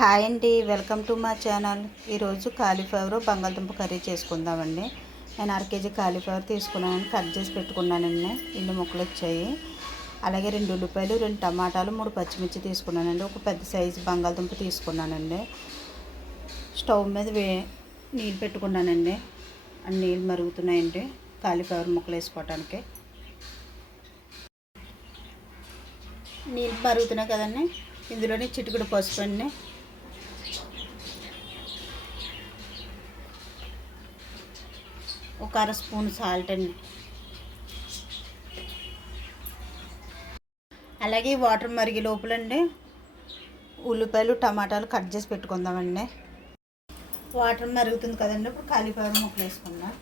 Hi అండి, welcome to మా channel. ఈరోజు కాలీఫ్లవర్ బంగాళదుంప కర్రీ చేసుకుందామండి. నేను 1/2 కేజీ కాలీఫ్లవర్ తీసుకున్నాను, కట్ చేసి పెట్టుకున్నానండి. ఇన్ని ముక్కలు వచ్చాయి. అలాగే 2 ఉల్లిపాయలు, 2 టమాటాలు, 3 పచ్చిమిర్చి తీసుకున్నానండి. ఒక పెద్ద సైజు బంగాళదుంప తీసుకున్నానండి. స్టవ్ మీద నీళ్ళు పెట్టుకున్నానండి. నీళ్ళు మరుగుతున్నాయండి కాలీఫ్లవర్ ముక్కలు వేసుకోవటానికి. నీళ్ళు మరుగుతున్నాయి కదండి, ఇందులోనే చిటికెడు పసుపు అండి, ఒక 1/2 స్పూన్ సాల్ట్ అండి. అలాగే వాటర్ మరిగే లోపలండి ఉల్లిపాయలు టమాటాలు కట్ చేసి పెట్టుకుందామండి. వాటర్ మరుగుతుంది కదండి, ఇప్పుడు కాలీఫ్లవర్ ముక్కలు వేసుకుందాం.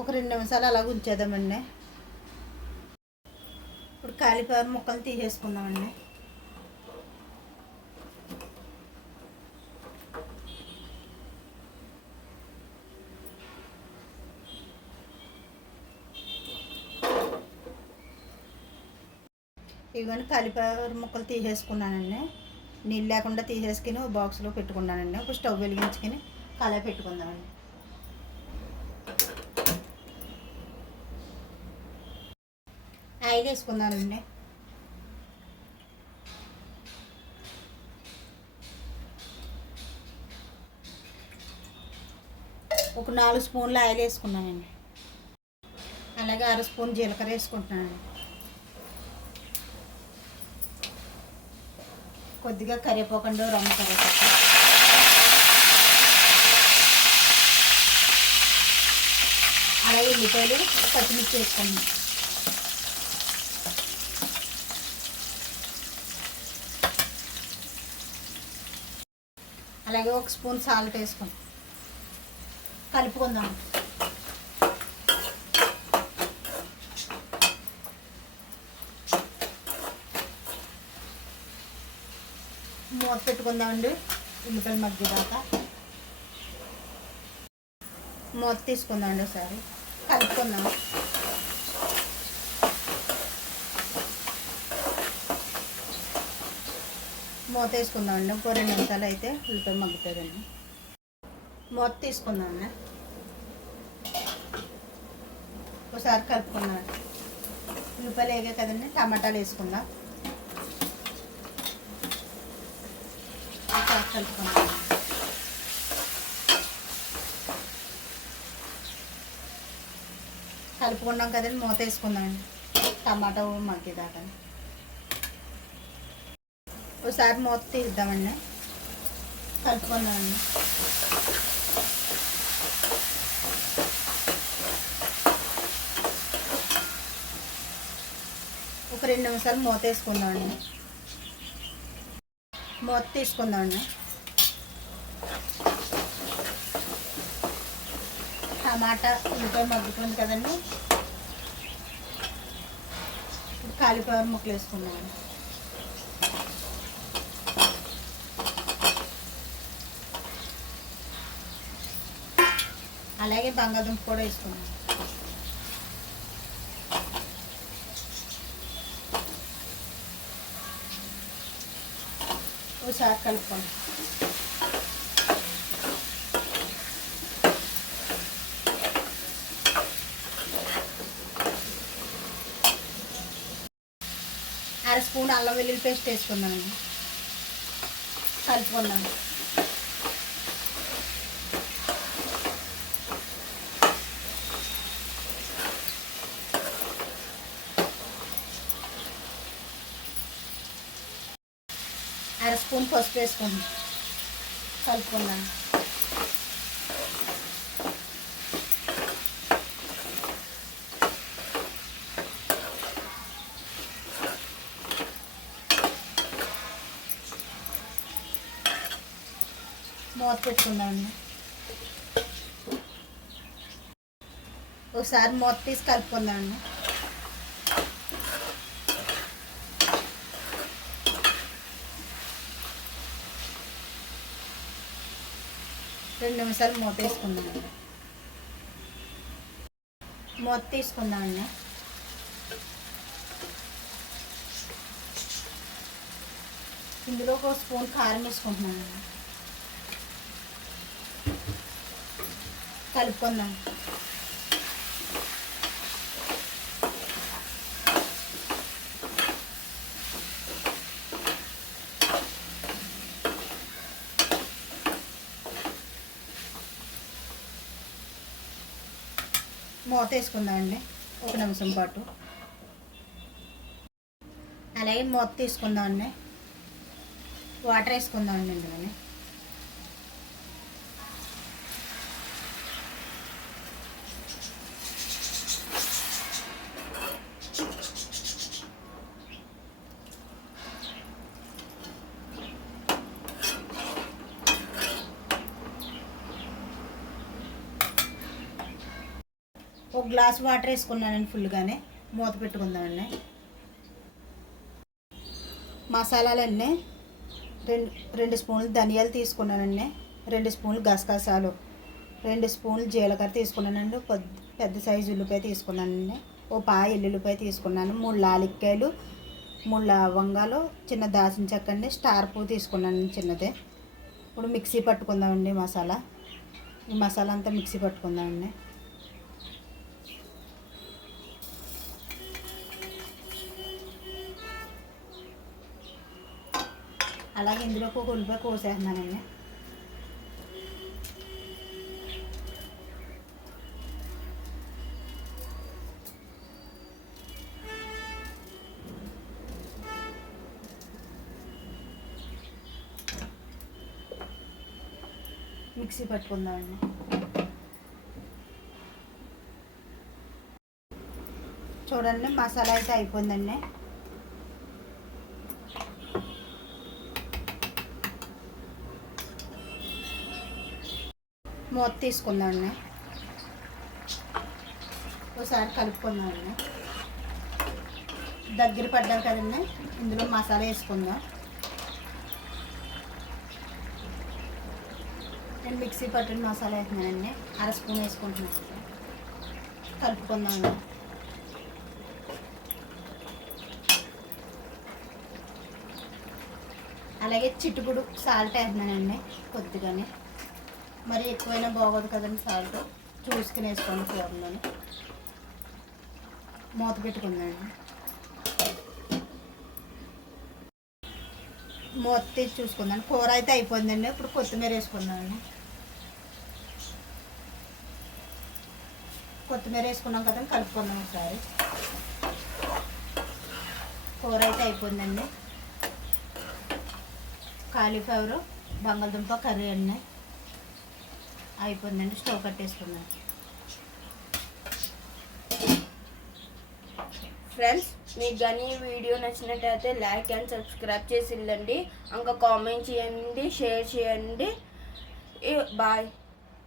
ఒక 2 నిమిషాలు అలాగ ఉంచేద్దామండి. ఇప్పుడు కాలీఫ్లవర్ ముక్కలు తీసేసుకుందామండి. ఇవన్నీ కాలీఫ్లవర్ ముక్కలు తీసేసుకున్నానండి. నీళ్ళు లేకుండా తీసేసుకుని బాక్స్లో పెట్టుకున్నానండి. ఒక స్టవ్ వెలిగించుకొని కళాయి పెట్టుకుందామండి. ఆయిల్ వేసుకుందానండి. ఒక 4 స్పూన్ల ఆయిల్ వేసుకున్నానండి. అలాగే 1/2 స్పూన్ జీలకర్ర వేసుకుంటున్నానండి. కొద్దిగా కరివేపాకండు, రొమ్మ కరివేపాకు, అలాగే ఉల్లిపాయలు పచ్చిమిర్చి వేసుకున్నాను. అలాగే 1 స్పూన్ సాల్ట్ వేసుకుని కలుపుకుందాం. మూత పెట్టుకుందామండి. ఉల్లిపాయలు మగ్గేదాకా మూత తీసుకుందామండి. ఒకసారి కలుపుకుందాం. మూత వేసుకుందామండి. ఇంకో 2 నిమిషాలు అయితే ఉల్లిపాయ మగ్గుతుందండి. మూత తీసుకుందామండి. ఒకసారి కలుపుకుందాం. ఉల్లిపాయలు వేగే కదండి, టమాటాలు వేసుకుందాం. ఒకసారి కలుపుకుందాం. కలుపుకున్నాం కదండి, మూత వేసుకుందామండి. టమాటా మగ్గేదాకా ఒకసారి మూత తీద్దామండి. కలుపుకుందామండి. ఒక 2 నిమిషాలు మూత వేసుకుందామండి. మూత తీసుకుందామండి. టమాటా ఉల్లిపాయ మగ్గుతుంది కదండి, ఇప్పుడు కాలీఫ్లవర్ ముక్కలు వేసుకుందామండి. అలాగే బంగాళదుంప కూడా వేసుకున్నాం. ఒకసారి కలుపుకోండి. అర స్పూన్ అల్లం వెల్లుల్లి పేస్ట్ వేసుకున్నామండి. కలుపుకున్నాను. అర స్పూన్ పసుపు వేసుకున్నాను. కలుపుకున్నాను. మూత పెట్టుకుందామండి. ఒకసారి మూత తీసి కలుపుకుందామండి. 2 నిమిషాలు మూత వేసుకుందామండి. మూత తీసుకుందామండి. ఇందులో 1 స్పూన్ కారం వేసుకుంటున్నానండి. కలుపుకుందాం. మూత వేసుకుందామండి 1 నిమిషం పాటు. అలాగే మూత తీసుకుందామండి. వాటర్ వేసుకుందామండి ఇందులోనే. ఒక గ్లాస్ వాటర్ వేసుకున్నానండి ఫుల్గానే. మూత పెట్టుకుందామండి. మసాలాలన్నీ 2 స్పూన్లు ధనియాలు తీసుకున్నానండి, 2 స్పూన్లు గసగసాలు, 2 స్పూన్లు జీలకర్ర తీసుకున్నానండి, పెద్ద సైజు ఉల్లిపాయ తీసుకున్నానండి, ఓ పాయ ఎల్లుల్లిపాయ తీసుకున్నాను, 3 లాలిక్కాయలు, 3 లవంగాలు, చిన్న దాల్చిన చెక్క అండి, స్టార్ పువ్వు తీసుకున్నాను చిన్నదే. ఇప్పుడు మిక్సీ పట్టుకుందామండి మసాలా. ఈ మసాలా అంతా మిక్సీ పట్టుకుందామండి. అలాగే ఇందులోకి 1 ఉల్లిపాయ కోసేస్తున్నానండి. మిక్సీ పట్టుకుందామండి. చూడండి మసాలా అయితే అయిపోయిందండి. మూత తీసుకుందామండి. ఒకసారి కలుపుకుందామండి. దగ్గర పడ్డారు కదండి, ఇందులో మసాలా వేసుకుందాం. నేను మిక్సీ పట్టిన మసాలా వేస్తున్నానండి, 1/2 స్పూన్ వేసుకుంటున్నాను. కలుపుకుందామండి. అలాగే చిటుకుడు సాల్ట్ వేస్తున్నానండి కొద్దిగానే. మరి ఎక్కువైనా బాగోదు కదండి, సాల్ట్ చూసుకుని వేసుకోండి కూరలోని. మూత పెట్టుకుందండి. మూత తీసి చూసుకుందాం. కూర అయితే అయిపోయిందండి. ఇప్పుడు కొత్తిమీర వేసుకుందామండి. కొత్తిమీర వేసుకున్నాం కదండి, కలుపుకుందాం ఒకసారి. కూర అయితే అయిపోయిందండి. కాలీఫ్లవర్ బంగాళదుంప కర్రీ అండి అయిపోయిందండి. స్టవ్ కట్టేసుకుందాం. ఫ్రెండ్స్, మీకు కానీ ఈ వీడియో నచ్చినట్టయితే లైక్ అండ్ సబ్స్క్రైబ్ చేసి వెళ్ళండి. ఇంకా కామెంట్ చేయండి, షేర్ చేయండి. బాయ్.